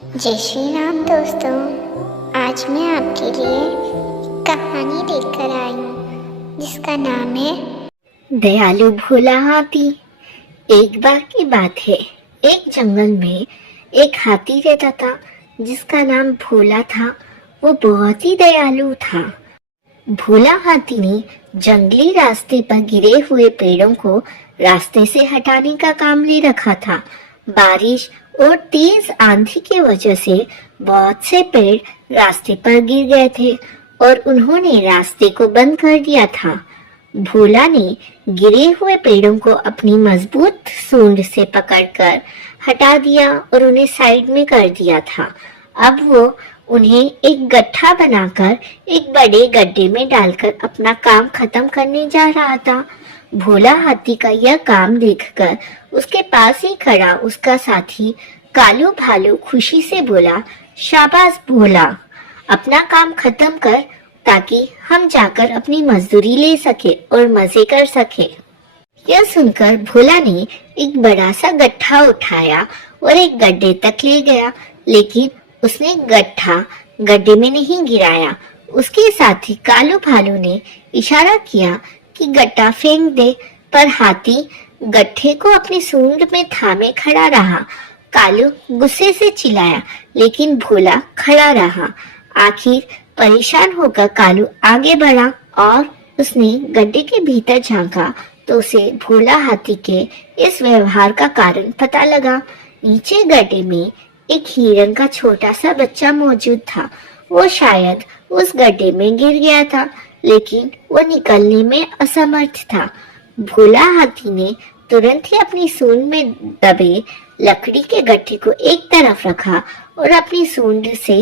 जय श्री राम दोस्तों। आज मैं आपके लिए कहानी लेकर आई हूँ जिसका नाम है दयालु भोला हाथी। एक बार की बात है, एक जंगल में एक हाथी रहता था जिसका नाम भोला था। वो बहुत ही दयालु था। भोला हाथी ने जंगली रास्ते पर गिरे हुए पेड़ों को रास्ते से हटाने का काम ले रखा था। बारिश और तेज आंधी की वजह से बहुत से पेड़ रास्ते पर गिर गए थे और उन्होंने रास्ते को बंद कर दिया था। भोला ने गिरे हुए पेड़ों को अपनी मजबूत सूंड से पकड़कर हटा दिया और उन्हें साइड में कर दिया था। अब वो उन्हें एक गड्ढा बनाकर एक बड़े गड्ढे में डालकर अपना काम खत्म करने जा रहा था। भोला हाथी का यह काम देखकर उसके पास ही खड़ा उसका साथी कालू भालू खुशी से बोला, शाबाश भोला, अपना काम खत्म कर ताकि हम जाकर अपनी मजदूरी ले सके और मजे कर सके। यह सुनकर भोला ने एक बड़ा सा गड्ढा उठाया और एक गड्ढे तक ले गया, लेकिन उसने गड्ढा गड्ढे में नहीं गिराया। उसके साथी कालू भालू ने इशारा किया कि गड्ढा फेंक दे, पर हाथी गड्ढे को अपनी सूंड में थामे खड़ा रहा। कालू गुस्से से चिल्लाया, लेकिन भोला खड़ा रहा। आखिर परेशान होकर कालू आगे बढ़ा और उसने गड्ढे के भीतर झांका तो उसे भोला हाथी के इस व्यवहार का कारण पता लगा। नीचे गड्ढे में एक हिरन का छोटा सा बच्चा मौजूद था। वो शायद उस गड्ढे में गिर गया था, लेकिन वो निकलने में असमर्थ था। भोला हाथी ने तुरंत ही अपनी सूंड में दबे लकड़ी के गड्ढे को एक तरफ रखा और अपनी सूंड से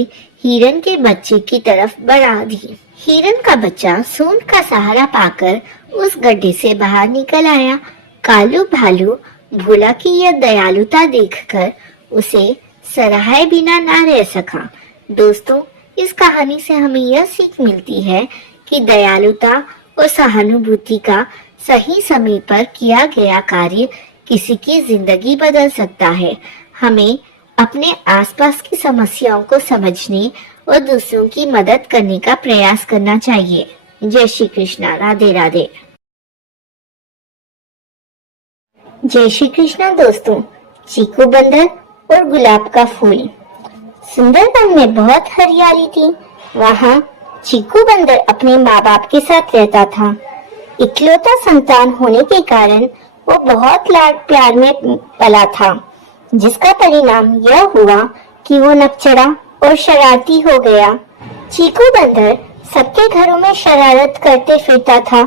हिरन के बच्चे की तरफ बढ़ा दी। हिरन का बच्चा सूंड का सहारा पाकर उस गड्ढे से बाहर निकल आया। कालू भालू भोला की यह दयालुता देखकर उसे सराहे बिना ना रह सका। दोस्तों, इस कहानी से हमें यह सीख मिलती है कि दयालुता और सहानुभूति का सही समय पर किया गया कार्य किसी की जिंदगी बदल सकता है। हमें अपने आसपास की समस्याओं को समझने और दूसरों की मदद करने का प्रयास करना चाहिए। जय श्री कृष्णा। राधे राधे। जय श्री कृष्णा दोस्तों। चीकू बंदर और गुलाब का फूल। सुंदरबन में बहुत हरियाली थी। वहाँ चीकू बंदर अपने माँ बाप के साथ रहता था। इकलौता संतान होने के कारण वो बहुत लाड प्यार में पला था, जिसका परिणाम यह हुआ कि वो नकचड़ा और शरारती हो गया। चीकू बंदर सबके घरों में शरारत करते फिरता था।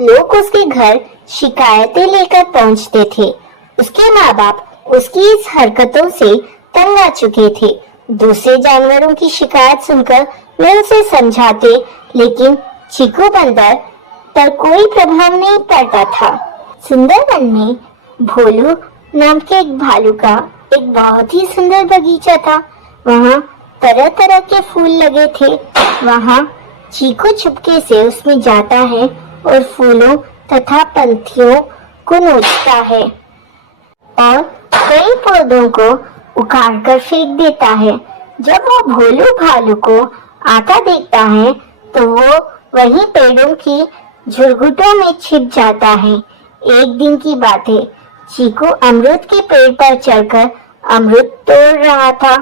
लोग उसके घर शिकायतें लेकर पहुंचते थे। उसके माँ बाप उसकी इस हरकतों से तंग आ चुके थे। दूसरे जानवरों की शिकायत सुनकर वे उसे समझाते, लेकिन चीकू बंदर पर कोई प्रभाव नहीं पड़ता था। सुंदरबन में भोलू नाम के एक भालू का एक बहुत ही सुंदर बगीचा था। वहाँ तरह तरह के फूल लगे थे। वहाँ चीकू चुपके से उसमें जाता है और फूलों तथा पंखियों को नोचता है और कई पौधों को उखाड़ कर फेंक देता है। जब वो भोलू भालू को आता देखता है तो वो वहीं पेड़ों की झुरमुटों में छिप जाता है। एक दिन की बात है, चीकू अमरूद के पेड़ पर चढ़कर अमरूद तोड़ रहा था।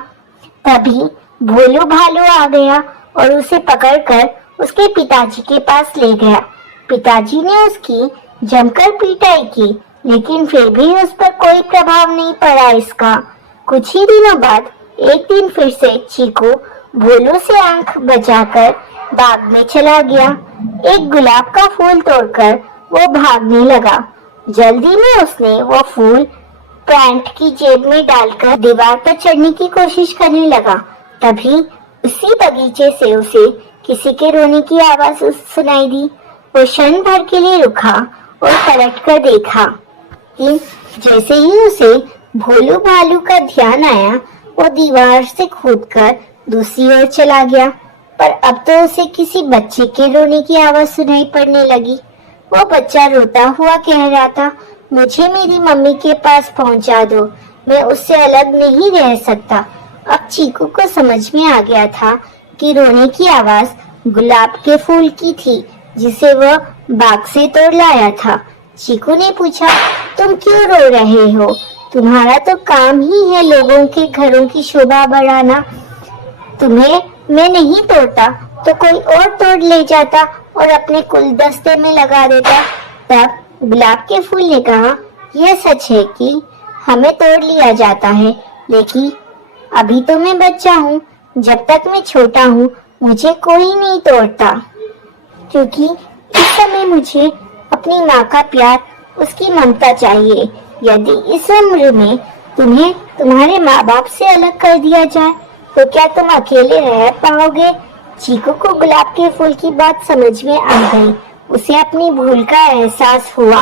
तभी भोलू भालू आ गया और उसे पकड़कर उसके पिताजी के पास ले गया। पिताजी ने उसकी जमकर पिटाई की, लेकिन फिर भी उस पर कोई प्रभाव नहीं पड़ा इसका। कुछ ही दिनों बाद एक दिन फिर से चीकू भोलू से आंख बचाकर बाग में चला गया। एक गुलाब का फूल तोड़कर वो भागने लगा। जल्दी में उसने वो फूल पैंट की जेब में डालकर दीवार पर चढ़ने की कोशिश करने लगा। तभी उसी बगीचे से उसे किसी के रोने की आवाज सुनाई दी। वो क्षण भर के लिए रुका और पलट कर देखा कि जैसे ही उसे भोलू भालू का ध्यान आया, वो दीवार से कूदकर दूसरी ओर चला गया। पर अब तो उसे किसी बच्चे के रोने की आवाज सुनाई पड़ने लगी। वो बच्चा रोता हुआ कह रहा था, मुझे मेरी मम्मी के पास पहुंचा दो, मैं उससे अलग नहीं रह सकता। अब चीकू को समझ में आ गया था कि रोने की आवाज गुलाब के फूल की थी जिसे वह बाग से तोड़ लाया था। चीकू ने पूछा, तुम क्यों रो रहे हो? तुम्हारा तो काम ही है लोगों के घरों की शोभा बढ़ाना। तुम्हें मैं नहीं तोड़ता तो कोई और तोड़ ले जाता और अपने गुलदस्ते में लगा देता। तब गुलाब के फूल ने कहा, यह सच है कि हमें तोड़ लिया जाता है, लेकिन अभी तो मैं बच्चा हूँ। जब तक मैं छोटा हूँ मुझे कोई नहीं तोड़ता, क्योंकि इस समय मुझे अपनी माँ का प्यार, उसकी ममता चाहिए। यदि इस उम्र में तुम्हें तुम्हारे माँ बाप से अलग कर दिया जाए तो क्या तुम अकेले रह पाओगे? चीकू को गुलाब के फूल की बात समझ में आ गई। उसे अपनी भूल का एहसास हुआ।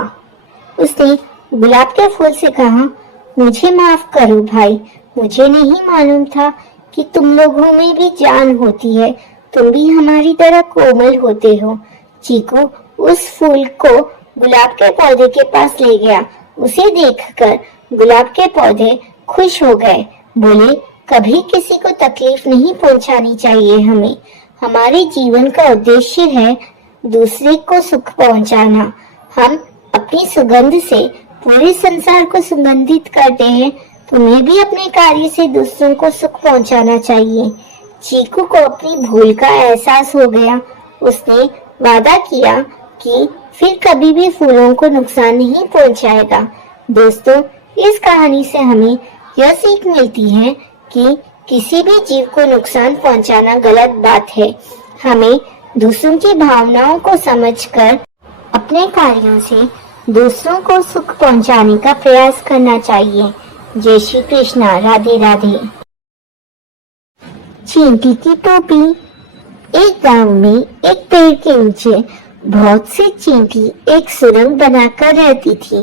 उसने गुलाब के फूल से कहा, मुझे माफ करो भाई, मुझे नहीं मालूम था कि तुम लोगों में भी जान होती है। तुम भी हमारी तरह कोमल होते हो। चीकू उस फूल को गुलाब के पौधे के पास ले गया। उसे देखकर गुलाब के पौधे खुश हो गए। बोले, कभी किसी को तकलीफ नहीं पहुंचानी चाहिए हमें। हमारे जीवन का उद्देश्य है दूसरे को सुख पहुंचाना। हम अपनी सुगंध से पूरे संसार को सुगंधित करते हैं। तुम्हें भी अपने कार्य से दूसरों को सुख पहुंचाना चाहिए। चीकू को अपनी भूल का एहसास हो गया। उसने वादा किया कि फिर कभी भी फूलों को नुकसान नहीं पहुंचाएगा। दोस्तों, इस कहानी से हमें यह सीख मिलती है कि किसी भी जीव को नुकसान पहुंचाना गलत बात है। हमें दूसरों की भावनाओं को समझकर अपने कार्यों से दूसरों को सुख पहुंचाने का प्रयास करना चाहिए। जय श्री कृष्णा। राधे राधे। चींटी की टोपी। एक गांव में एक पेड़ के नीचे बहुत सी चींटी एक सुरंग बनाकर रहती थी।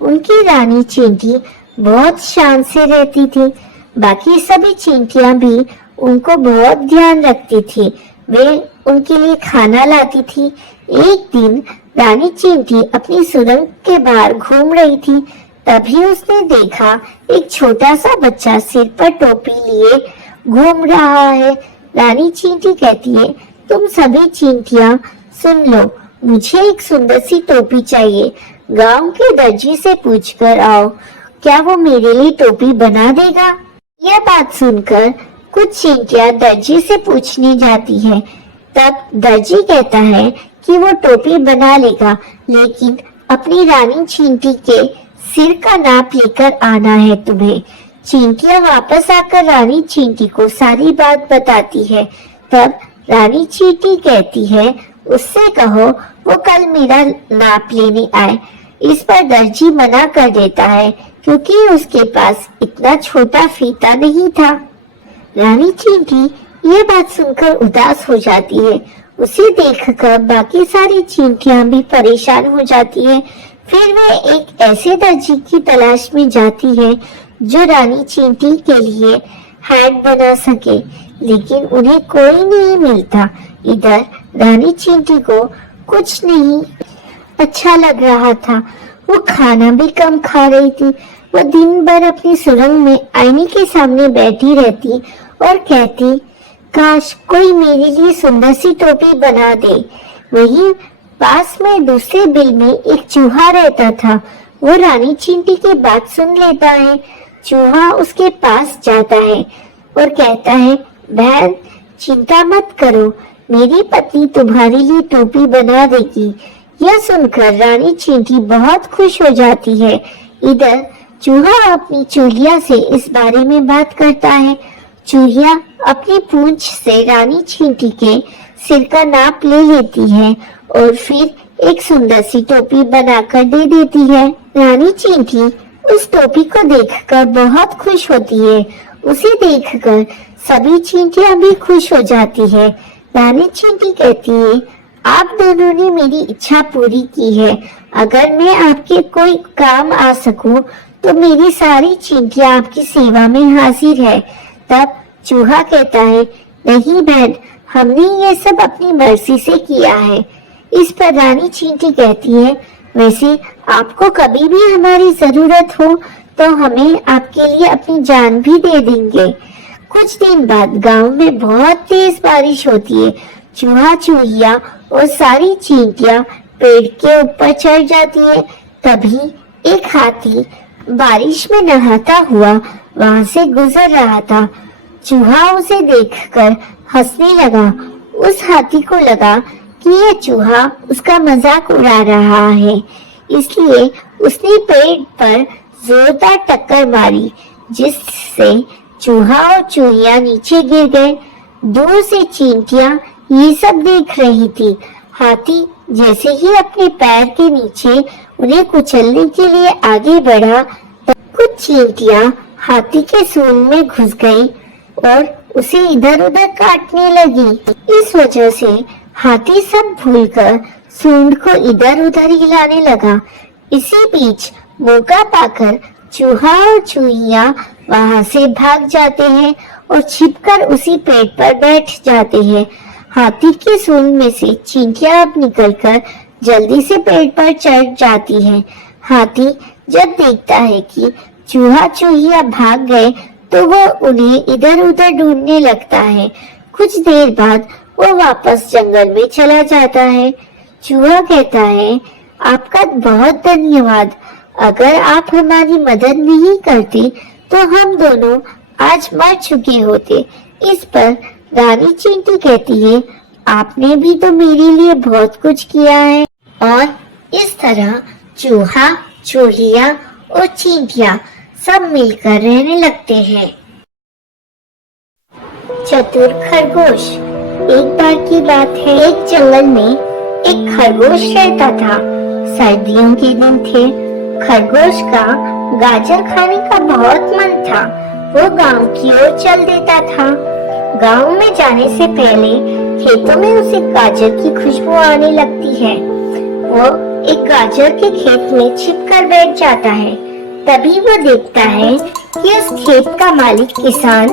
उनकी रानी चींटी बहुत शान से रहती थी। बाकी सभी चींटियां भी उनको बहुत ध्यान रखती थी। वे उनके लिए खाना लाती थी। एक दिन रानी चींटी अपनी सुरंग के बाहर घूम रही थी। तभी उसने देखा एक छोटा सा बच्चा सिर पर टोपी लिए घूम रहा है। रानी चींटी कहती है, तुम सभी चींटियां सुन लो, मुझे एक सुंदर सी टोपी चाहिए। गांव के दर्जी से पूछकर आओ, क्या वो मेरे लिए टोपी बना देगा? यह बात सुनकर कुछ चींटियां दर्जी से पूछने जाती है। तब दर्जी कहता है कि वो टोपी बना लेगा, लेकिन अपनी रानी चींटी के सिर का नाप लेकर आना है तुम्हें। चींटियां वापस आकर रानी चींटी को सारी बात बताती है। तब रानी चींटी कहती है, उससे कहो वो कल मेरा नाप लेने आए। इस पर दर्जी मना कर देता है, क्योंकि उसके पास इतना छोटा फीता नहीं था। रानी चींटी ये बात सुनकर उदास हो जाती है। उसे देखकर बाकी सारी चींटियां भी परेशान हो जाती है। फिर वे एक ऐसे दर्जी की तलाश में जाती है जो रानी चींटी के लिए हैट बना सके, लेकिन उन्हें कोई नहीं मिलता। इधर रानी चींटी को कुछ नहीं अच्छा लग रहा था। वो खाना भी कम खा रही थी। वो दिन भर अपनी सुरंग में आईने के सामने बैठी रहती और कहती, काश कोई मेरे लिए सुंदर सी टोपी बना दे। वहीं पास में दूसरे बिल में एक चूहा रहता था। वो रानी चींटी की बात सुन लेता है। चूहा उसके पास जाता है और कहता है, बहन चिंता मत करो, मेरी पत्नी तुम्हारे लिए टोपी बना देगी। यह सुनकर रानी चींटी बहुत खुश हो जाती है। इधर चूहा अपनी चूहिया से इस बारे में बात करता है। चूहिया अपनी पूंछ से रानी चींटी के सिर का नाप ले लेती है और फिर एक सुंदर सी टोपी बनाकर दे देती है। रानी चींटी उस टोपी को देखकर बहुत खुश होती है। उसे देखकर सभी चींटियां भी खुश हो जाती है। रानी चींटी कहती है, आप दोनों ने मेरी इच्छा पूरी की है। अगर मैं आपके कोई काम आ सकूं तो मेरी सारी चींटियां आपकी सेवा में हाजिर है। तब चूहा कहता है, नहीं बहन, हमने ये सब अपनी मर्जी से किया है। इस पर रानी चींटी कहती है, वैसे आपको कभी भी हमारी जरूरत हो तो हमें आपके लिए अपनी जान भी दे देंगे। कुछ दिन बाद गांव में बहुत तेज बारिश होती है। चूहा चूहिया और सारी चींटियां पेड़ के ऊपर चढ़ जाती है। तभी एक हाथी बारिश में नहाता हुआ वहां से गुजर रहा था। चूहा उसे देखकर हंसने लगा। उस हाथी को लगा कि यह चूहा उसका मजाक उड़ा रहा है, इसलिए उसने पेड़ पर जोरदार टक्कर मारी, जिससे चूहा और चूहिया नीचे गिर गए। दूर से चींटियां ये सब देख रही थी। हाथी जैसे ही अपने पैर के नीचे उन्हें कुचलने के लिए आगे बढ़ा, तब कुछ चींटियां हाथी के सूंड में घुस गईं और उसे इधर उधर काटने लगी। इस वजह से हाथी सब भूलकर सूंड को इधर उधर हिलाने लगा। इसी बीच मौका पाकर चूहा और चूहिया वहां से भाग जाते हैं और छिपकर उसी पेड़ पर बैठ जाते हैं। हाथी के सूंड में से चींटियां अब निकलकर जल्दी से पेड़ पर चढ़ जाती हैं। हाथी जब देखता है कि चूहा चूहिया भाग गए तो वह उन्हें इधर उधर ढूंढने लगता है। कुछ देर बाद वो वापस जंगल में चला जाता है। चूहा कहता है, आपका बहुत धन्यवाद। अगर आप हमारी मदद नहीं करती तो हम दोनों आज मर चुके होते। इस पर रानी चींटी कहती है, आपने भी तो मेरे लिए बहुत कुछ किया है। और इस तरह चूहा, चूहिया और चींटियां सब मिलकर रहने लगते हैं। चतुर खरगोश। एक बार की बात है, एक जंगल में एक खरगोश रहता था। सर्दियों के दिन थे। खरगोश का गाजर खाने का बहुत मन था। वो गांव की ओर चल देता था। गांव में जाने से पहले खेतों में उसे गाजर की खुशबू आने लगती है। वो एक गाजर के खेत में छिपकर बैठ जाता है। तभी वो देखता है कि उस खेत का मालिक किसान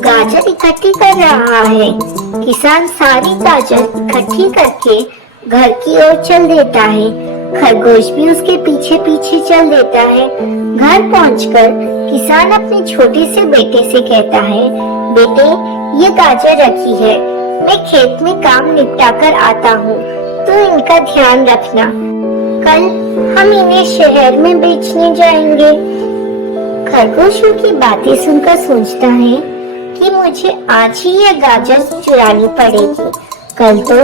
गाजर इकट्ठी कर रहा है। किसान सारी गाजर इकट्ठी करके घर की ओर चल देता है। खरगोश भी उसके पीछे पीछे चल देता है। घर पहुंचकर किसान अपने छोटे से बेटे से कहता है, बेटे, ये गाजर रखी है, मैं खेत में काम निपटा कर आता हूँ, तो इनका ध्यान रखना। कल हम इन्हें शहर में बेचने जाएंगे। खरगोश की बातें सुनकर सोचता है कि मुझे आज ही यह गाजर चुरानी पड़ेगी, कल तो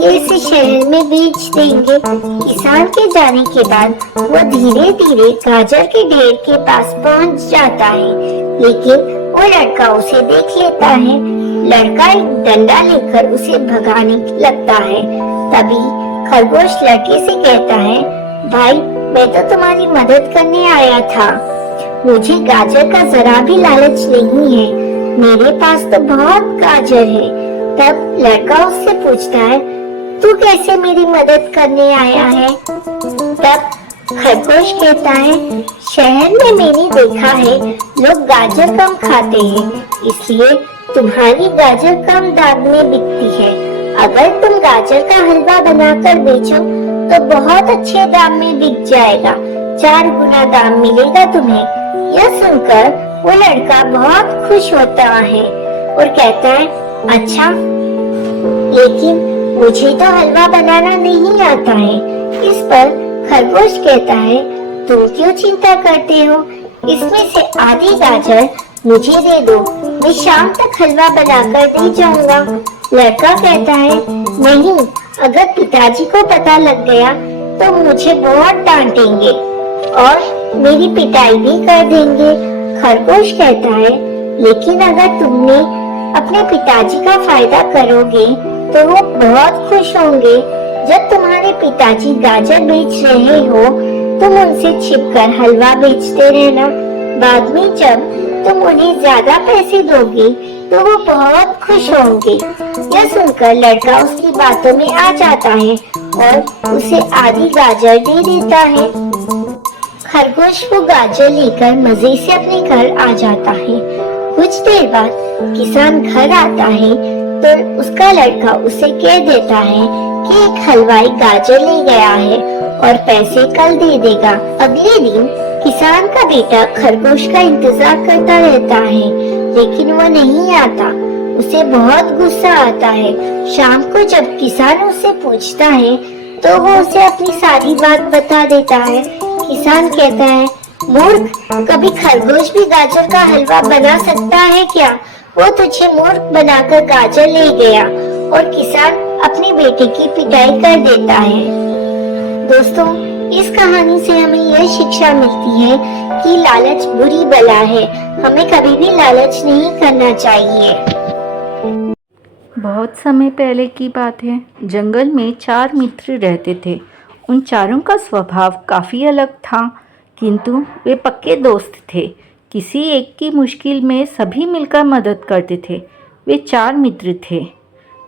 ये इसे शहर में बेच देंगे। किसान के जाने के बाद वो धीरे धीरे गाजर के ढेर के पास पहुंच जाता है, लेकिन वो लड़का उसे देख लेता है। लड़का एक डंडा लेकर उसे भगाने लगता है। तभी खरगोश लड़के से कहता है, भाई, मैं तो तुम्हारी मदद करने आया था। मुझे गाजर का जरा भी लालच नहीं है, मेरे पास तो बहुत गाजर है। तब लड़का उससे पूछता है, तू कैसे मेरी मदद करने आया है? तब खरगोश कहता है, शहर में मैंने देखा है लोग गाजर कम खाते हैं, इसलिए तुम्हारी गाजर कम दाम में बिकती है। अगर तुम गाजर का हलवा बनाकर बेचो तो बहुत अच्छे दाम में बिक जाएगा, 4 गुना दाम मिलेगा तुम्हें। यह सुनकर वो लड़का बहुत खुश होता है और कहता है, अच्छा, लेकिन मुझे तो हलवा बनाना नहीं आता है। इस पर खरगोश कहता है, तुम क्यों चिंता करते हो? इसमें से आधी गाजर मुझे दे दो, मैं शाम तक हलवा बनाकर दे जाऊंगा। लड़का कहता है, नहीं, अगर पिताजी को पता लग गया तो मुझे बहुत डांटेंगे और मेरी पिटाई भी कर देंगे। खरगोश कहता है, लेकिन अगर तुमने अपने पिताजी का फायदा करोगे तो वो बहुत खुश होंगे। जब तुम्हारे पिताजी गाजर बेच रहे हो तुम उनसे छिपकर हलवा बेचते रहना। बाद में जब तुम उन्हें ज्यादा पैसे दोगे तो वो बहुत खुश होंगे। यह सुनकर लड़का उसकी बातों में आ जाता है और उसे आधी गाजर दे देता है। खरगोश वो गाजर लेकर मजे से अपने घर आ जाता है। कुछ देर बाद किसान घर आता है तो उसका लड़का उसे कह देता है कि एक हलवाई गाजर ले गया है और पैसे कल दे देगा। अगले दिन किसान का बेटा खरगोश का इंतजार करता रहता है। लेकिन वो नहीं आता। उसे बहुत गुस्सा आता है। शाम को जब किसान उससे पूछता है तो वो उसे अपनी सारी बात बता देता है। किसान कहता है, मूर्ख, कभी खरगोश भी गाजर का हलवा बना सकता है क्या? वो तुझे मूर्ख बनाकर गाजर ले गया। और किसान अपने बेटे की पिटाई कर देता है। दोस्तों, इस कहानी से हमें यह शिक्षा मिलती है कि लालच बुरी बला है। हमें कभी भी लालच नहीं करना चाहिए। बहुत समय पहले की बात है। जंगल में 4 मित्र रहते थे। उन चारों का स्वभाव काफ़ी अलग था, किंतु वे पक्के दोस्त थे। किसी एक की मुश्किल में सभी मिलकर मदद करते थे। वे 4 मित्र थे,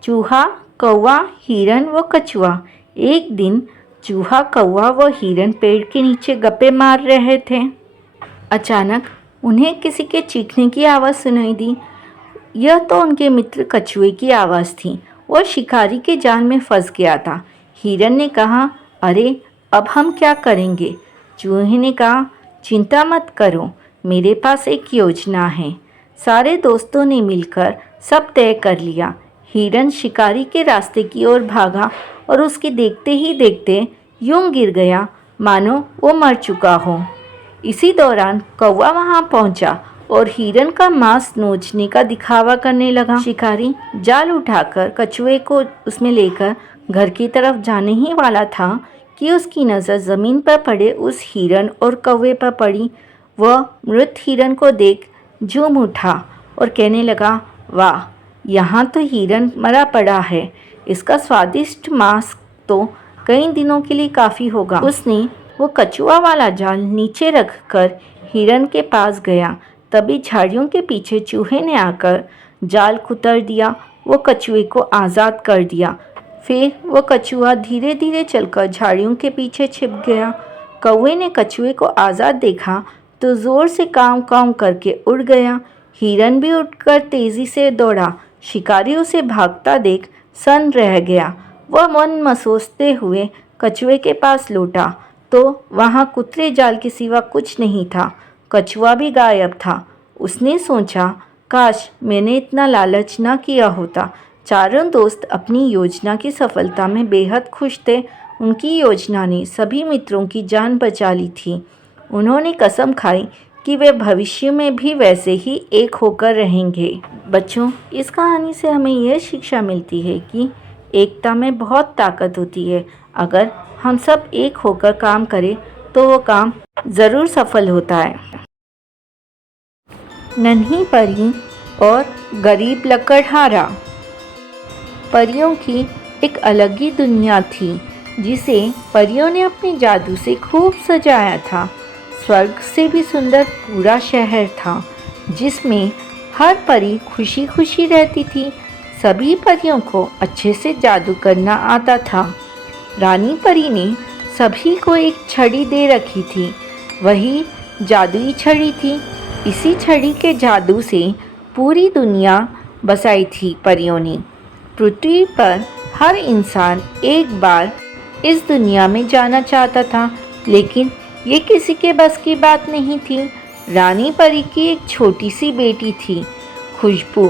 चूहा, कौवा, हिरन व कछुआ। एक दिन चूहा, कौवा व हिरन पेड़ के नीचे गप्पे मार रहे थे। अचानक उन्हें किसी के चीखने की आवाज़ सुनाई दी। यह तो उनके मित्र कछुए की आवाज़ थी। वह शिकारी के जाल में फंस गया था। हिरन ने कहा, अरे अब हम क्या करेंगे? चूहे ने कहा, चिंता मत करो, मेरे पास एक योजना है। सारे दोस्तों ने मिलकर सब तय कर लिया। हिरन शिकारी के रास्ते की ओर भागा और उसके देखते ही देखते यूं गिर गया मानो वो मर चुका हो। इसी दौरान कौवा वहां पहुंचा और हिरन का मांस नोचने का दिखावा करने लगा। शिकारी जाल उठाकर कछुए को उसमें लेकर घर की तरफ जाने ही वाला था कि उसकी नज़र ज़मीन पर पड़े उस हिरन और कौवे पर पड़ी। वह मृत हिरन को देख झूम उठा और कहने लगा, वाह, यहाँ तो हिरन मरा पड़ा है। इसका स्वादिष्ट मांस तो कई दिनों के लिए काफ़ी होगा। उसने वो कछुआ वाला जाल नीचे रखकर हिरन के पास गया। तभी झाड़ियों के पीछे चूहे ने आकर जाल कुतर दिया। वो कछुए को आज़ाद कर दिया। फिर वो कछुआ धीरे धीरे चलकर झाड़ियों के पीछे छिप गया। कौवे ने कछुए को आज़ाद देखा तो ज़ोर से काँव काँव करके उड़ गया। हिरन भी उठकर तेज़ी से दौड़ा। शिकारी उसे भागता देख सन्न रह गया। वह मन मसोसते हुए कछुए के पास लौटा तो वहाँ कुतरे जाल के सिवा कुछ नहीं था। कछुआ भी गायब था। उसने सोचा, काश मैंने इतना लालच न किया होता। चारों दोस्त अपनी योजना की सफलता में बेहद खुश थे। उनकी योजना ने सभी मित्रों की जान बचा ली थी। उन्होंने कसम खाई कि वे भविष्य में भी वैसे ही एक होकर रहेंगे। बच्चों, इस कहानी से हमें यह शिक्षा मिलती है कि एकता में बहुत ताकत होती है। अगर हम सब एक होकर काम करें तो वो काम ज़रूर सफल होता है। नन्ही परी और गरीब लकड़हारा। परियों की एक अलग ही दुनिया थी जिसे परियों ने अपने जादू से खूब सजाया था। स्वर्ग से भी सुंदर पूरा शहर था जिसमें हर परी खुशी खुशी रहती थी। सभी परियों को अच्छे से जादू करना आता था। रानी परी ने सभी को एक छड़ी दे रखी थी। वही जादुई छड़ी थी। इसी छड़ी के जादू से पूरी दुनिया बसाई थी परियों ने। पृथ्वी पर हर इंसान एक बार इस दुनिया में जाना चाहता था, लेकिन ये किसी के बस की बात नहीं थी। रानी परी की एक छोटी सी बेटी थी, खुशबू।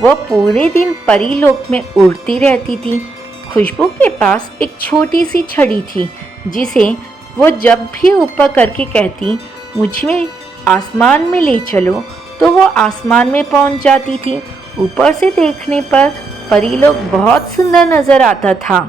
वह पूरे दिन परी लोक में उड़ती रहती थी। खुशबू के पास एक छोटी सी छड़ी थी जिसे वो जब भी ऊपर करके कहती, मुझे आसमान में ले चलो, तो वो आसमान में पहुंच जाती थी। ऊपर से देखने पर परी लोक बहुत सुंदर नज़र आता था।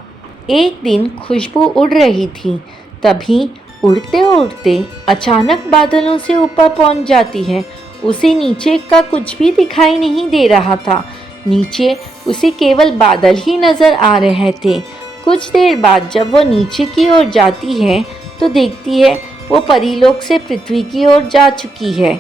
एक दिन खुशबू उड़ रही थी। तभी उड़ते उड़ते अचानक बादलों से ऊपर पहुंच जाती है। उसे नीचे का कुछ भी दिखाई नहीं दे रहा था। नीचे उसे केवल बादल ही नज़र आ रहे थे। कुछ देर बाद जब वो नीचे की ओर जाती है तो देखती है वो परीलोक से पृथ्वी की ओर जा चुकी है।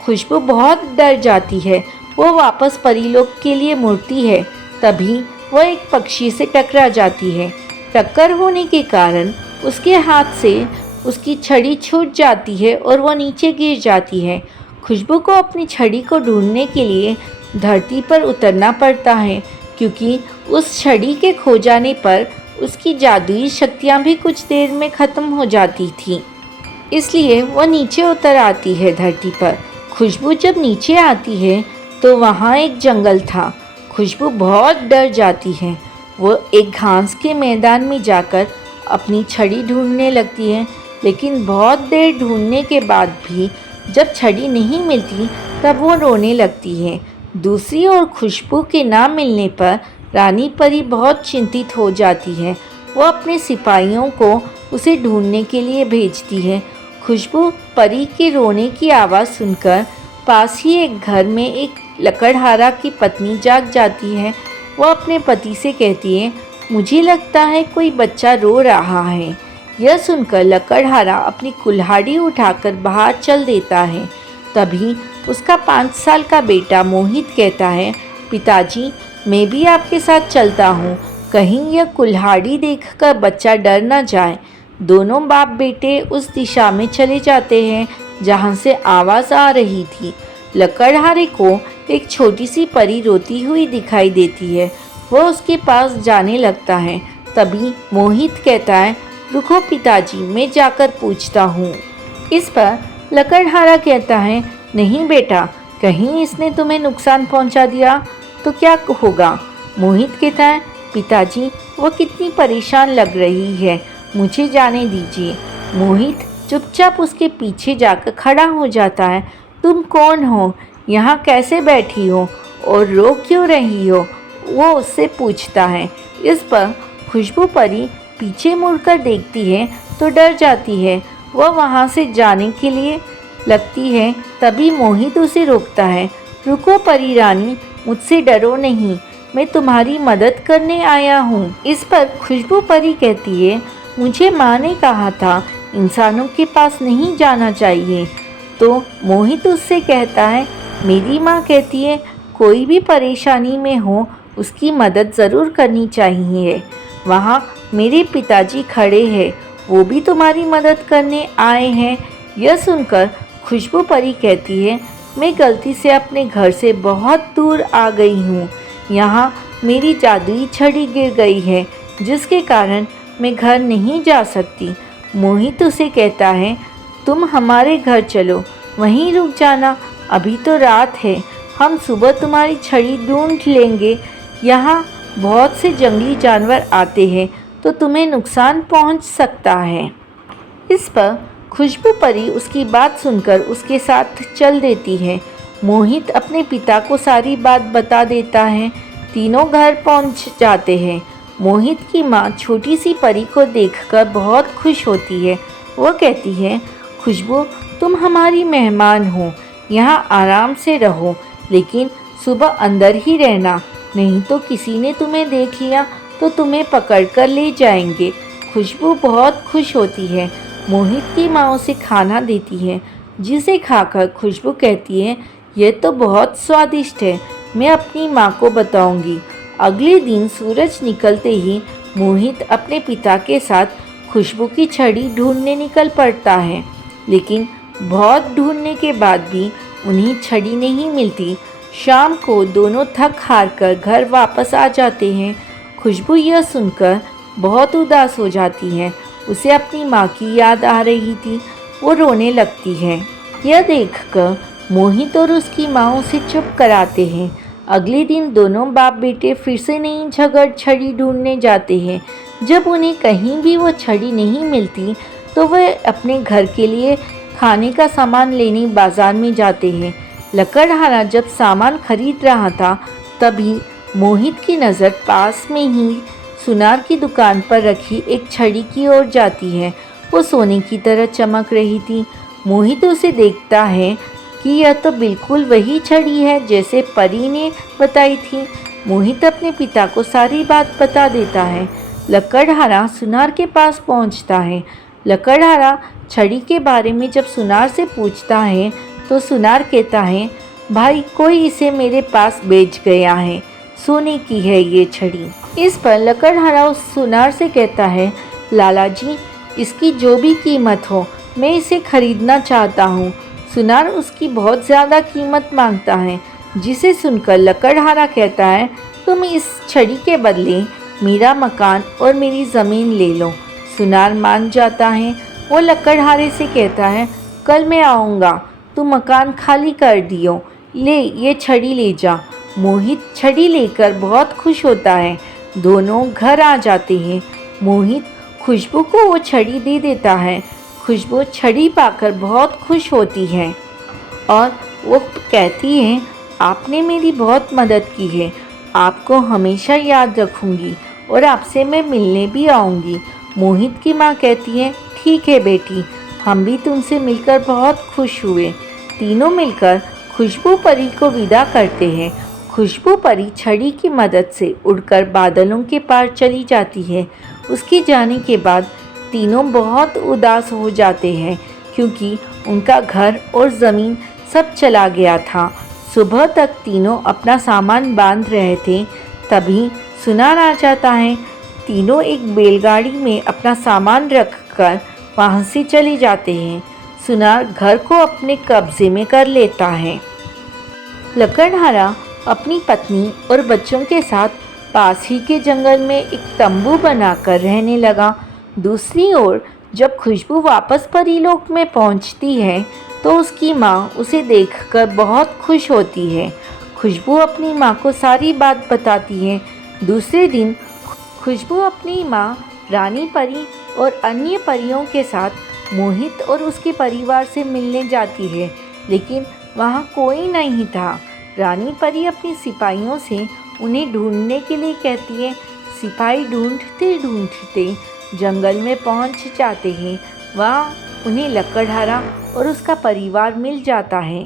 खुशबू बहुत डर जाती है। वो वापस परीलोक के लिए मुड़ती है। तभी वह एक पक्षी से टकरा जाती है। टक्कर होने के कारण उसके हाथ से उसकी छड़ी छूट जाती है और वह नीचे गिर जाती है। खुशबू को अपनी छड़ी को ढूंढने के लिए धरती पर उतरना पड़ता है, क्योंकि उस छड़ी के खो जाने पर उसकी जादुई शक्तियाँ भी कुछ देर में ख़त्म हो जाती थी। इसलिए वह नीचे उतर आती है धरती पर। खुशबू जब नीचे आती है तो वहाँ एक जंगल था। खुशबू बहुत डर जाती है। वो एक घास के मैदान में जाकर अपनी छड़ी ढूंढने लगती है, लेकिन बहुत देर ढूंढने के बाद भी जब छड़ी नहीं मिलती तब वो रोने लगती है। दूसरी ओर खुशबू के ना मिलने पर रानी परी बहुत चिंतित हो जाती है। वो अपने सिपाहियों को उसे ढूंढने के लिए भेजती है। खुशबू परी के रोने की आवाज़ सुनकर पास ही एक घर में एक लकड़हारा की पत्नी जाग जाती है। वो अपने पति से कहती है, मुझे लगता है कोई बच्चा रो रहा है। यह सुनकर लकड़हारा अपनी कुल्हाड़ी उठाकर बाहर चल देता है। तभी उसका 5 साल का बेटा मोहित कहता है, पिताजी मैं भी आपके साथ चलता हूँ, कहीं यह कुल्हाड़ी देखकर बच्चा डर न जाए। दोनों बाप बेटे उस दिशा में चले जाते हैं जहाँ से आवाज़ आ रही थी। लकड़हारे को एक छोटी सी परी रोती हुई दिखाई देती है। वह उसके पास जाने लगता है। तभी मोहित कहता है, रुको पिताजी मैं जाकर पूछता हूँ। इस पर लकड़हारा कहता है, नहीं बेटा, कहीं इसने तुम्हें नुकसान पहुँचा दिया तो क्या होगा। मोहित कहता है, पिताजी वह कितनी परेशान लग रही है, मुझे जाने दीजिए। मोहित चुपचाप उसके पीछे जाकर खड़ा हो जाता है। तुम कौन हो, यहाँ कैसे बैठी हो और रो क्यों रही हो, वो उससे पूछता है। इस पर खुशबू परी पीछे मुड़कर देखती है तो डर जाती है। वह वहाँ से जाने के लिए लगती है। तभी मोहित उसे रोकता है। रुको परी रानी, मुझसे डरो नहीं, मैं तुम्हारी मदद करने आया हूँ। इस पर खुशबू परी कहती है, मुझे माँ ने कहा था इंसानों के पास नहीं जाना चाहिए। तो मोहित उससे कहता है, मेरी माँ कहती है कोई भी परेशानी में हो उसकी मदद ज़रूर करनी चाहिए। वहाँ मेरे पिताजी खड़े हैं, वो भी तुम्हारी मदद करने आए हैं। यह सुनकर खुशबू परी कहती है, मैं गलती से अपने घर से बहुत दूर आ गई हूँ। यहाँ मेरी जादुई छड़ी गिर गई है जिसके कारण मैं घर नहीं जा सकती। मोहित उसे कहता है, तुम हमारे घर चलो, वहीं रुक जाना, अभी तो रात है, हम सुबह तुम्हारी छड़ी ढूंढ लेंगे। यहाँ बहुत से जंगली जानवर आते हैं तो तुम्हें नुकसान पहुँच सकता है। इस पर खुशबू परी उसकी बात सुनकर उसके साथ चल देती है। मोहित अपने पिता को सारी बात बता देता है। तीनों घर पहुँच जाते हैं। मोहित की माँ छोटी सी परी को देखकर बहुत खुश होती है। वो कहती है, खुशबू तुम हमारी मेहमान हो, यहाँ आराम से रहो, लेकिन सुबह अंदर ही रहना, नहीं तो किसी ने तुम्हें देख लिया तो तुम्हें पकड़ कर ले जाएंगे। खुशबू बहुत खुश होती है। मोहित की माँ उसे खाना देती है, जिसे खाकर खुशबू कहती है, यह तो बहुत स्वादिष्ट है, मैं अपनी माँ को बताऊंगी। अगले दिन सूरज निकलते ही मोहित अपने पिता के साथ खुशबू की छड़ी ढूंढने निकल पड़ता है, लेकिन बहुत ढूंढने के बाद भी उन्हें छड़ी नहीं मिलती। शाम को दोनों थक हार कर घर वापस आ जाते हैं। खुशबू यह सुनकर बहुत उदास हो जाती है। उसे अपनी माँ की याद आ रही थी। वो रोने लगती है। यह देखकर मोहित और उसकी माँ उसे चुप कराते हैं। अगले दिन दोनों बाप बेटे फिर से नई जगह छड़ी ढूंढने जाते हैं। जब उन्हें कहीं भी वो छड़ी नहीं मिलती तो वे अपने घर के लिए खाने का सामान लेने बाजार में जाते हैं। लकड़हारा जब सामान खरीद रहा था तभी मोहित की नज़र पास में ही सुनार की दुकान पर रखी एक छड़ी की ओर जाती है। वो सोने की तरह चमक रही थी। मोहित उसे देखता है कि यह तो बिल्कुल वही छड़ी है जैसे परी ने बताई थी। मोहित अपने पिता को सारी बात बता देता है। लकड़हारा सुनार के पास पहुंचता है। लकड़हारा छड़ी के बारे में जब सुनार से पूछता है तो सुनार कहता है, भाई कोई इसे मेरे पास बेच गया है, सोने की है ये छड़ी। इस पर लकड़हारा उस सुनार से कहता है, लाला जी इसकी जो भी कीमत हो मैं इसे खरीदना चाहता हूँ। सुनार उसकी बहुत ज़्यादा कीमत मांगता है, जिसे सुनकर लकड़हारा कहता है, तुम इस छड़ी के बदले मेरा मकान और मेरी ज़मीन ले लो। सुनार मान जाता है। वो लकड़हारे से कहता है, कल मैं आऊँगा, तुम मकान खाली कर दियो। ले ये छड़ी ले जा। मोहित छड़ी लेकर बहुत खुश होता है। दोनों घर आ जाते हैं। मोहित खुशबू को वो छड़ी दे देता है। खुशबू छड़ी पाकर बहुत खुश होती है और वो कहती है, आपने मेरी बहुत मदद की है। आपको हमेशा याद रखूंगी और आपसे मैं मिलने भी आऊँगी। मोहित की माँ कहती है, ठीक है बेटी, हम भी तुमसे मिलकर बहुत खुश हुए। तीनों मिलकर खुशबू परी को विदा करते हैं। खुशबू परी छड़ी की मदद से उड़कर बादलों के पार चली जाती है। उसके जाने के बाद तीनों बहुत उदास हो जाते हैं क्योंकि उनका घर और ज़मीन सब चला गया था। सुबह तक तीनों अपना सामान बांध रहे थे, तभी सुनार आ जाता है। तीनों एक बैलगाड़ी में अपना सामान रखकर वहाँ से चले जाते हैं। सुनार घर को अपने कब्जे में कर लेता है। लकड़हारा अपनी पत्नी और बच्चों के साथ पास ही के जंगल में एक तंबू बनाकर रहने लगा। दूसरी ओर जब खुशबू वापस परीलोक में पहुंचती है तो उसकी माँ उसे देखकर बहुत खुश होती है। खुशबू अपनी माँ को सारी बात बताती है। दूसरे दिन खुशबू अपनी माँ रानी परी और अन्य परियों के साथ मोहित और उसके परिवार से मिलने जाती है, लेकिन वहाँ कोई नहीं था। रानी परी अपनी सिपाहियों से उन्हें ढूंढने के लिए कहती है। सिपाही ढूंढते ढूंढते जंगल में पहुँच जाते हैं। वहाँ उन्हें लकड़हारा और उसका परिवार मिल जाता है।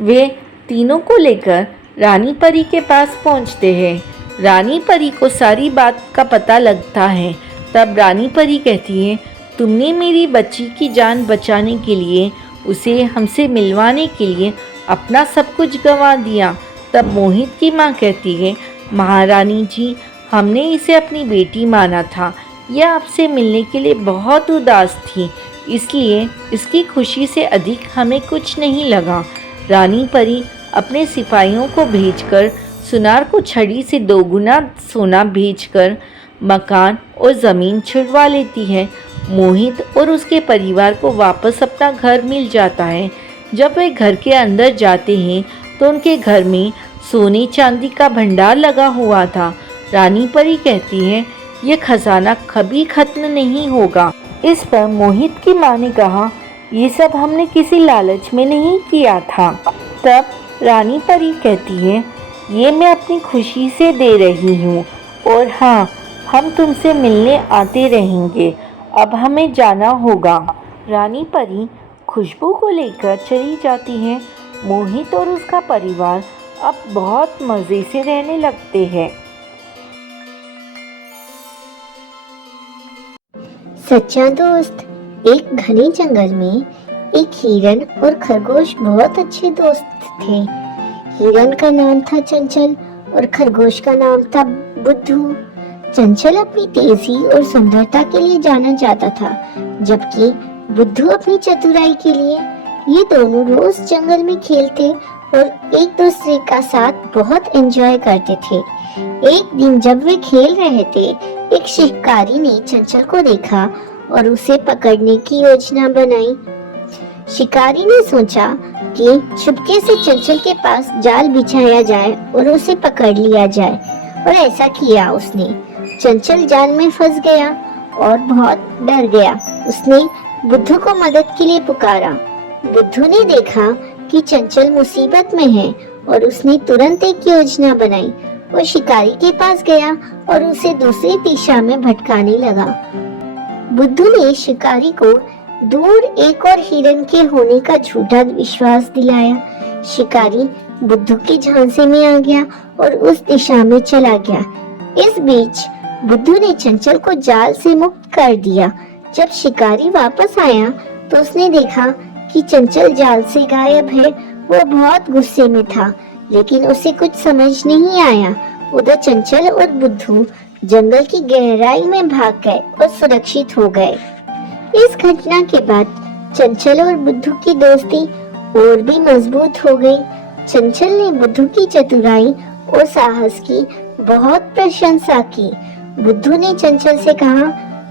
वे तीनों को लेकर रानी परी के पास पहुँचते हैं। रानी परी को सारी बात का पता लगता है। तब रानी परी कहती है, तुमने मेरी बच्ची की जान बचाने के लिए, उसे हमसे मिलवाने के लिए अपना सब कुछ गंवा दिया। तब मोहित की माँ कहती है, महारानी जी, हमने इसे अपनी बेटी माना था। यह आपसे मिलने के लिए बहुत उदास थी, इसलिए इसकी खुशी से अधिक हमें कुछ नहीं लगा। रानी परी अपने सिपाहियों को भेजकर सुनार को छड़ी से 2 गुना सोना भेजकर मकान और ज़मीन छुड़वा लेती है। मोहित और उसके परिवार को वापस अपना घर मिल जाता है। जब वे घर के अंदर जाते हैं तो उनके घर में सोने चांदी का भंडार लगा हुआ था। रानी परी कहती है, ये खजाना कभी खत्म नहीं होगा। इस पर मोहित की माँ ने कहा, ये सब हमने किसी लालच में नहीं किया था। तब रानी परी कहती है, ये मैं अपनी खुशी से दे रही हूँ, और हाँ, हम तुमसे मिलने आते रहेंगे। अब हमें जाना होगा। रानी परी खुशबू को लेकर चली जाती है। मोहित और उसका परिवार अब बहुत मज़े से रहने लगते हैं। सच्चा दोस्त। एक घने जंगल में एक हिरन और खरगोश बहुत अच्छे दोस्त थे। हिरन का नाम था चंचल और खरगोश का नाम था बुद्धू। चंचल अपनी तेजी और सुंदरता के लिए जाना जाता था, जबकि बुद्धू अपनी चतुराई के लिए। ये दोनों रोज जंगल में खेलते और एक दूसरे का साथ बहुत एंजॉय करते थे। एक दिन जब वे खेल रहे थे, एक शिकारी ने चंचल को देखा और उसे पकड़ने की योजना बनाई। शिकारी ने सोचा कि चुपके से चंचल के पास जाल बिछाया जाए और उसे पकड़ लिया जाए, और ऐसा किया उसने। चंचल जाल में फंस गया और बहुत डर गया। उसने बुद्धू को मदद के लिए पुकारा। बुद्धू ने देखा कि चंचल मुसीबत में है और उसने तुरंत एक योजना बनाई। वो शिकारी के पास गया और उसे दूसरी दिशा में भटकाने लगा। बुद्धू ने शिकारी को दूर एक और हिरन के होने का झूठा विश्वास दिलाया। शिकारी बुद्धू के झांसे में आ गया और उस दिशा में चला गया। इस बीच बुद्धू ने चंचल को जाल से मुक्त कर दिया। जब शिकारी वापस आया तो उसने देखा कि चंचल जाल से गायब है। वो बहुत गुस्से में था, लेकिन उसे कुछ समझ नहीं आया। उधर चंचल और बुद्धू जंगल की गहराई में भाग गए और सुरक्षित हो गए। इस घटना के बाद चंचल और बुद्धू की दोस्ती और भी मजबूत हो गई। चंचल ने बुद्धू की चतुराई और साहस की बहुत प्रशंसा की। बुद्धू ने चंचल से कहा,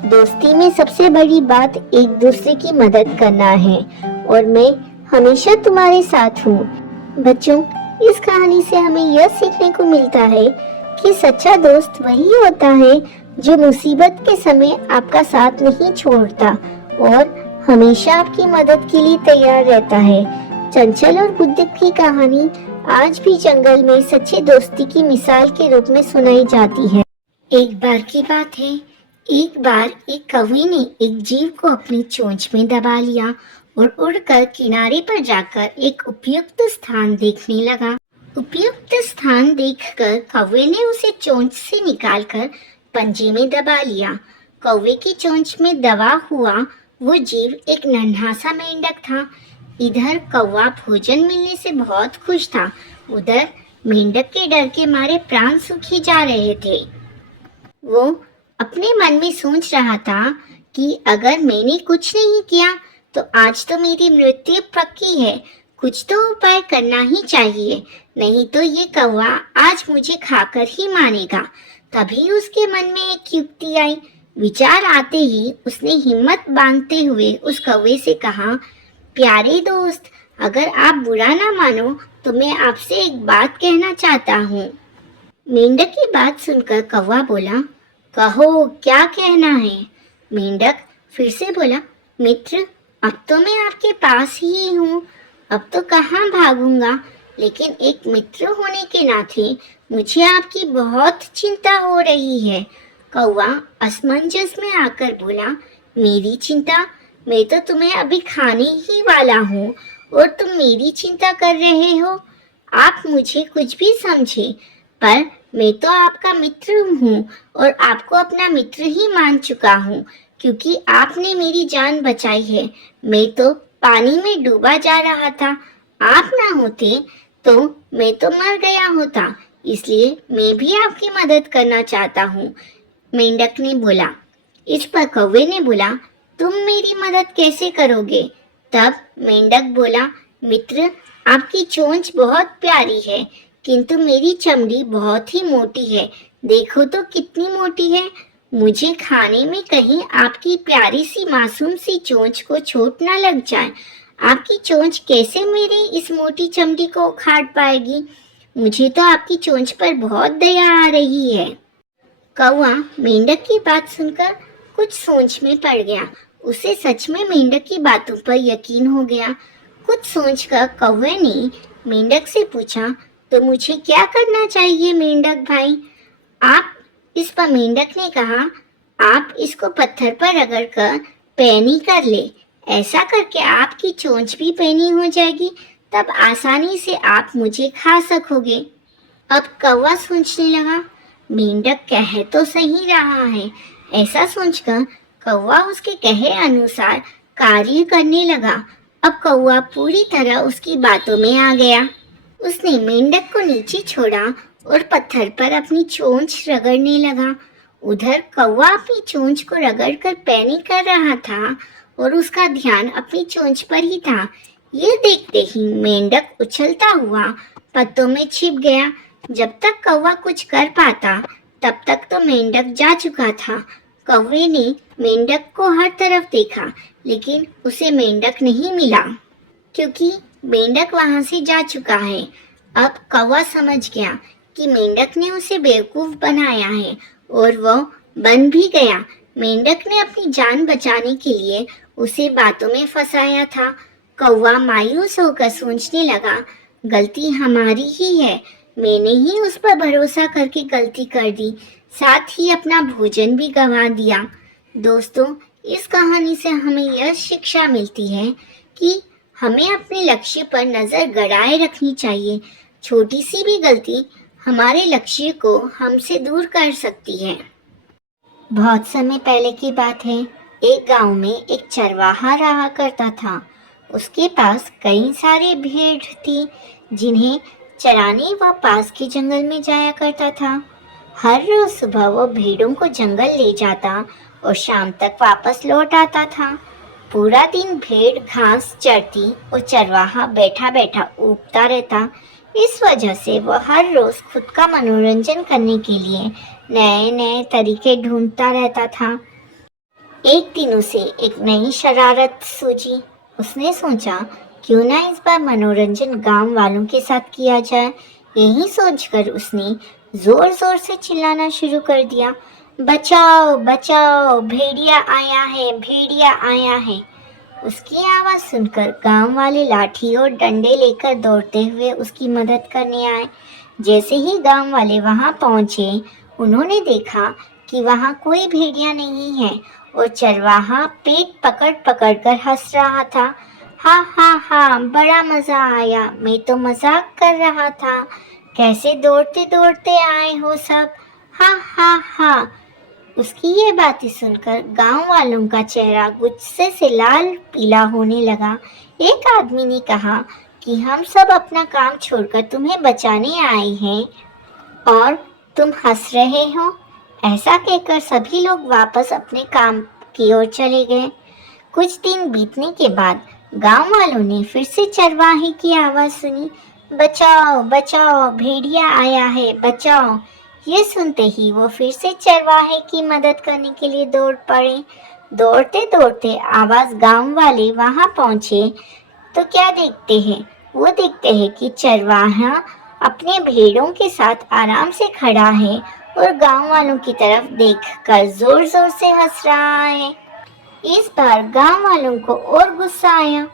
दोस्ती में सबसे बड़ी बात एक दूसरे की मदद करना है और मैं हमेशा तुम्हारे साथ हूँ। बच्चों, इस कहानी से हमें यह सीखने को मिलता है कि सच्चा दोस्त वही होता है जो मुसीबत के समय आपका साथ नहीं छोड़ता और हमेशा आपकी मदद के लिए तैयार रहता है। चंचल और बुद्ध की कहानी आज भी जंगल में सच्चे दोस्ती की मिसाल के रूप में सुनाई जाती है। एक बार की बात है, एक बार एक कौवे ने एक जीव को अपनी चोंच में दबा लिया और उड़कर किनारे पर जाकर एक उपयुक्त स्थान देखने लगा। उपयुक्त स्थान देखकर कौवे ने उसे चोंच से निकालकर पंजे में दबा लिया। कौवे की चोंच में दबा हुआ वो जीव एक नन्हा सा मेंढक था। इधर कौवा भोजन मिलने से बहुत खुश था, उधर मेंढक के डर के मारे प्राण सूखे जा रहे थे। वो अपने मन में सोच रहा था कि अगर मैंने कुछ नहीं किया तो आज तो मेरी मृत्यु पक्की है। कुछ तो उपाय करना ही चाहिए, नहीं तो ये कौवा आज मुझे खाकर ही मानेगा। तभी उसके मन में एक युक्ति आई। विचार आते ही उसने हिम्मत बांधते हुए उस कौवे से कहा, प्यारे दोस्त, अगर आप बुरा ना मानो तो मैं आपसे एक बात कहना चाहता हूँ। मेंढक की बात सुनकर कौवा बोला, कहो क्या कहना है। मेंढक फिर से बोला, मित्र, अब तो मैं आपके पास ही हूँ, अब तो कहाँ भागूंगा, लेकिन एक मित्र होने के नाते मुझे आपकी बहुत चिंता हो रही है। कौवा असमंजस में आकर बोला, मेरी चिंता? मैं तो तुम्हें अभी खाने ही वाला हूँ और तुम मेरी चिंता कर रहे हो। आप मुझे कुछ भी समझे, पर मैं तो आपका मित्र हूँ और आपको अपना मित्र ही मान चुका हूँ, क्योंकि आपने मेरी जान बचाई है। मैं तो पानी में डूबा जा रहा था, आप ना होते तो मैं तो मर गया होता, इसलिए मैं भी आपकी मदद करना चाहता हूँ। मेंढक ने बोला। इस पर कौवे ने बोला, तुम मेरी मदद कैसे करोगे? तब मेंढक बोला, मित्र, आपकी चोंच बहुत प्यारी है, किंतु मेरी चमड़ी बहुत ही मोटी है। देखो तो कितनी मोटी है। मुझे खाने में कहीं आपकी प्यारी सी मासूम सी चोंच को चोट ना लग जाए। आपकी चोंच कैसे मेरी इस मोटी चमड़ी को उखाड़ पाएगी? मुझे तो आपकी चोंच पर बहुत दया आ रही है। कौवा मेंढक की बात सुनकर कुछ सोच में पड़ गया। उसे सच में मेंढक की बातों पर यकीन हो गया। कुछ सोचकर कौवे ने मेंढक से पूछा, तो मुझे क्या करना चाहिए मेंढक भाई? आप इस पर मेंढक ने कहा, आप इसको पत्थर पर रगड़कर पैनी कर ले। ऐसा करके आपकी चोंच भी पैनी हो जाएगी, तब आसानी से आप मुझे खा सकोगे। अब कौवा सोचने लगा, मेंढक कह तो सही रहा है। ऐसा सोचकर कौवा उसके कहे अनुसार कार्य करने लगा। अब कौवा पूरी तरह उसकी बातों में आ गया। उसने मेंढक को नीचे छोड़ा और पत्थर पर अपनी चोंच रगड़ने लगा। उधर कौवा अपनी चोंच को रगड़कर पैनी कर रहा था और उसका ध्यान अपनी चोंच पर ही था। ये देखते ही मेंढक उछलता हुआ पत्तों में छिप गया। जब तक कौवा कुछ कर पाता, तब तक तो मेंढक जा चुका था। कौवे ने मेंढक को हर तरफ देखा, लेकिन उसे मेंढक नहीं मिला, क्योंकि मेंढक वहां से जा चुका है। अब कौवा समझ गया कि मेंढक ने उसे बेवकूफ बनाया है और वो बन भी गया। मेंढक ने अपनी जान बचाने के लिए उसे बातों में फंसाया था। कौवा मायूस होकर सोचने लगा, गलती हमारी ही है, मैंने ही उस पर भरोसा करके गलती कर दी, साथ ही अपना भोजन भी गंवा दिया। दोस्तों, इस कहानी से हमें यह शिक्षा मिलती है कि हमें अपने लक्ष्य पर नज़र गड़ाए रखनी चाहिए। छोटी सी भी गलती हमारे लक्ष्य को हमसे दूर कर सकती है। बहुत समय पहले की बात है। एक गांव में एक चरवाहा रहा करता था। उसके पास कई सारे भेड़ थी, जिन्हें चराने वह पास के जंगल में जाया करता था। हर रोज सुबह वो भेड़ों को जंगल ले जाता और शाम तक वापस लौट आता था। पूरा दिन भेड़ घास चरती और चरवाहा बैठा बैठा ऊबता रहता। इस वजह से वह हर रोज खुद का मनोरंजन करने के लिए नए नए तरीके ढूंढता रहता था। एक दिन उसे एक नई शरारत सूझी। उसने सोचा क्यों ना इस बार मनोरंजन गांव वालों के साथ किया जाए। यही सोचकर उसने जोर जोर से चिल्लाना शुरू कर दिया, बचाओ बचाओ, भेड़िया आया है, भेड़िया आया है। उसकी आवाज सुनकर गांव वाले लाठी और डंडे लेकर दौड़ते हुए उसकी मदद करने आए। जैसे ही गांव वाले वहां पहुंचे, उन्होंने देखा कि वहां कोई भेड़िया नहीं है और चरवाहा पेट पकड़ पकड़ कर हंस रहा था। हा हा हा, बड़ा मजा आया, मैं तो मजाक कर रहा था, कैसे दौड़ते दौड़ते आए हो सब, हा हा हा। उसकी ये बातें सुनकर गांव वालों का चेहरा गुस्से से लाल पीला होने लगा। एक आदमी ने कहा कि हम सब अपना काम छोड़कर तुम्हें बचाने आए हैं और तुम हंस रहे हो। ऐसा कहकर सभी लोग वापस अपने काम की ओर चले गए। कुछ दिन बीतने के बाद गांव वालों ने फिर से चरवाहे की आवाज सुनी, बचाओ बचाओ, भेड़िया आया है, बचाओ। ये सुनते ही वो फिर से चरवाहे की मदद करने के लिए दौड़ पड़े। दौड़ते दौड़ते आवाज गांव वाले वहां पहुंचे तो क्या देखते हैं? वो देखते हैं कि चरवाहा अपने भेड़ों के साथ आराम से खड़ा है और गांव वालों की तरफ देखकर जोर जोर से हंस रहा है। इस बार गांव वालों को और गुस्सा आया।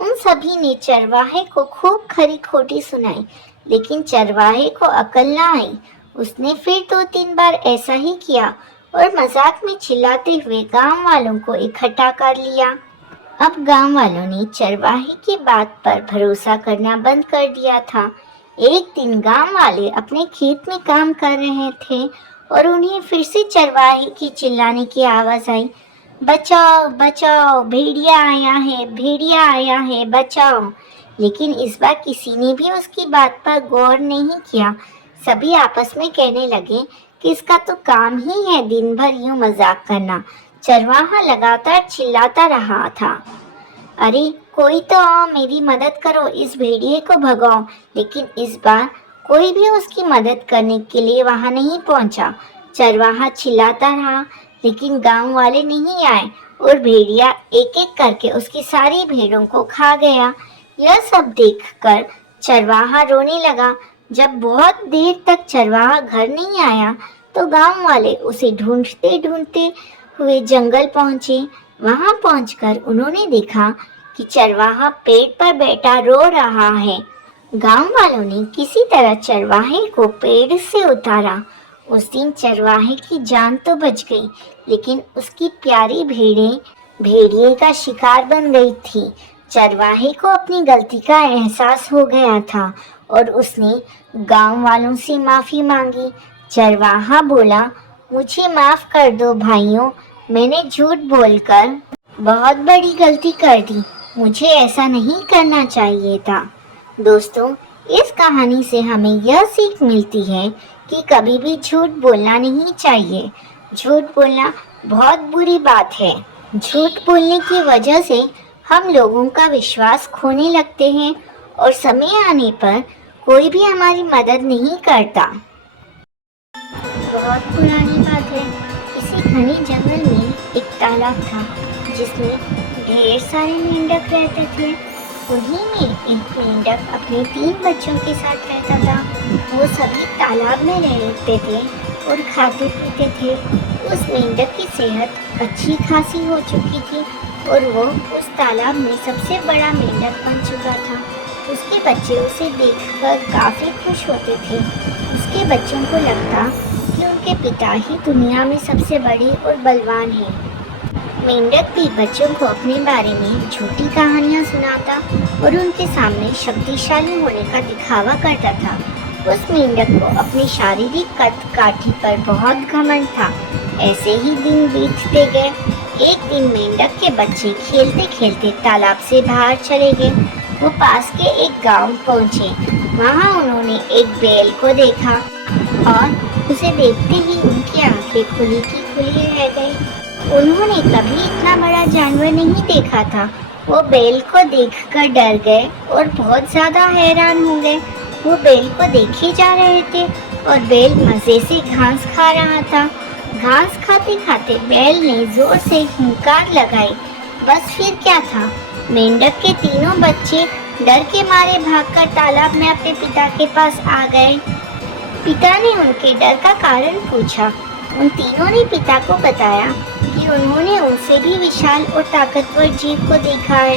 उन सभी ने चरवाहे को खूब खरी खोटी सुनाई, लेकिन चरवाहे को अकल ना आई। उसने फिर 2-3 बार ऐसा ही किया और मजाक में चिल्लाते हुए गांव वालों को इकट्ठा कर लिया। अब गांव वालों ने चरवाहे की बात पर भरोसा करना बंद कर दिया था। एक दिन गांव वाले अपने खेत में काम कर रहे थे और उन्हें फिर से चरवाहे की चिल्लाने की आवाज आई, बचाओ बचाओ, भेड़िया आया है, भेड़िया आया है, बचाओ। लेकिन इस बार किसी ने भी उसकी बात पर गौर नहीं किया। सभी आपस में कहने लगे कि इसका तो काम ही है दिन भर यूं मजाक करना। चरवाहा लगातार चिल्लाता रहा था, अरे कोई तो आओ, मेरी मदद करो, इस भेड़िए को भगाओ। लेकिन इस बार कोई भी उसकी मदद करने के लिए वहां नहीं पहुंचा। चरवाहा चिल्लाता रहा, लेकिन गांव वाले नहीं आए और भेड़िया एक एक करके उसकी सारी भेड़ों को खा गया। यह सब देखकर चरवाहा रोने लगा। जब बहुत देर तक चरवाहा घर नहीं आया तो गांव वाले उसे ढूंढते ढूंढते हुए जंगल पहुंचे। वहां पहुंचकर उन्होंने देखा कि चरवाहा पेड़ पर बैठा रो रहा है। गांव वालों ने किसी तरह चरवाहे को पेड़ से उतारा। उस दिन चरवाहे की जान तो बच गई, लेकिन उसकी प्यारी भेड़ें भेड़िए का शिकार बन गई थी। चरवाहे को अपनी गलती का एहसास हो गया था और उसने गांव वालों से माफी मांगी। चरवाहा बोला, मुझे माफ कर दो भाइयों, मैंने झूठ बोलकर बहुत बड़ी गलती कर दी, मुझे ऐसा नहीं करना चाहिए था। दोस्तों, इस कहानी से हमें यह सीख मिलती है कि कभी भी झूठ बोलना नहीं चाहिए। झूठ बोलना बहुत बुरी बात है। झूठ बोलने की वजह से हम लोगों का विश्वास खोने लगते हैं और समय आने पर कोई भी हमारी मदद नहीं करता। बहुत पुरानी बात है, किसी घने जंगल में एक तालाब था जिसमें ढेर सारे मेंढक रहते थे। उन्हीं में एक मेंढक अपने 3 बच्चों के साथ रहता था। वो सभी तालाब में रहते थे और खाते पीते थे। उस मेंढक की सेहत अच्छी खासी हो चुकी थी और वो उस तालाब में सबसे बड़ा मेंढक बन चुका था। उसके बच्चे उसे देखकर काफ़ी खुश होते थे। उसके बच्चों को लगता कि उनके पिता ही दुनिया में सबसे बड़े और बलवान हैं। मेंढक भी बच्चों को अपने बारे में झूठी कहानियाँ सुनाता और उनके सामने शक्तिशाली होने का दिखावा करता था। उस मेंढक को अपने शारीरिक कद काठी पर बहुत घमंड था। ऐसे ही दिन बीतते गए। एक दिन मेंढक के बच्चे खेलते खेलते तालाब से बाहर चले गए। वो पास के एक गांव पहुँचे। वहाँ उन्होंने एक बैल को देखा और उसे देखते ही उनकी आंखें खुली की खुली रह गई। उन्होंने कभी इतना बड़ा जानवर नहीं देखा था। वो बैल को देखकर डर गए और बहुत ज़्यादा हैरान हो गए। वो बैल को देखे जा रहे थे और बैल मज़े से घास खा रहा था। घास खाते खाते बैल ने ज़ोर से हुंकार लगाई। बस फिर क्या था, मेंढक के तीनों बच्चे डर के मारे भागकर तालाब में अपने पिता के पास आ गए। पिता ने उनके डर का कारण पूछा। उन तीनों ने पिता को बताया कि उन्होंने उनसे भी विशाल और ताकतवर जीव को देखा है।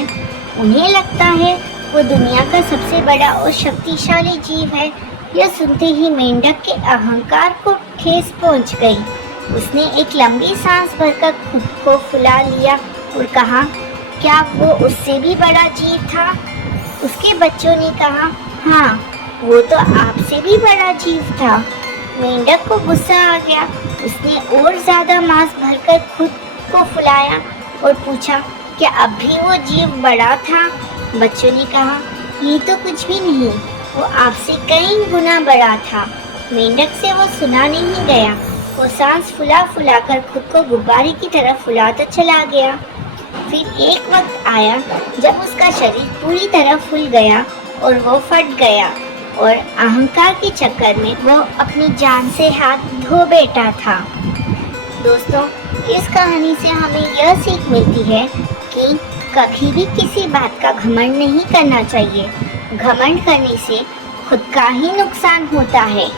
उन्हें लगता है वो दुनिया का सबसे बड़ा और शक्तिशाली जीव है। यह सुनते ही मेंढक के अहंकार को ठेस पहुंच गई। उसने एक लंबी सांस भरकर खुद को फुला लिया और कहा, क्या वो उससे भी बड़ा जीव था? उसके बच्चों ने कहा, हाँ, वो तो आपसे भी बड़ा जीव था। मेंढक को गुस्सा आ गया। उसने और ज्यादा मांस भरकर खुद को फुलाया और पूछा, क्या अब भी वो जीव बड़ा था? बच्चों ने कहा, ये तो कुछ भी नहीं, वो आपसे कई गुना बड़ा था। मेंढक से वो सुना नहीं गया। वो सांस फुला फुला कर खुद को गुब्बारे की तरह फुलाता चला गया। फिर एक वक्त आया जब उसका शरीर पूरी तरह फूल गया और वो फट गया और अहंकार के चक्कर में वो अपनी जान से हाथ धो बैठा था। दोस्तों, इस कहानी से हमें यह सीख मिलती है कि कभी भी किसी बात का घमंड नहीं करना चाहिए। घमंड करने से खुद का ही नुकसान होता है।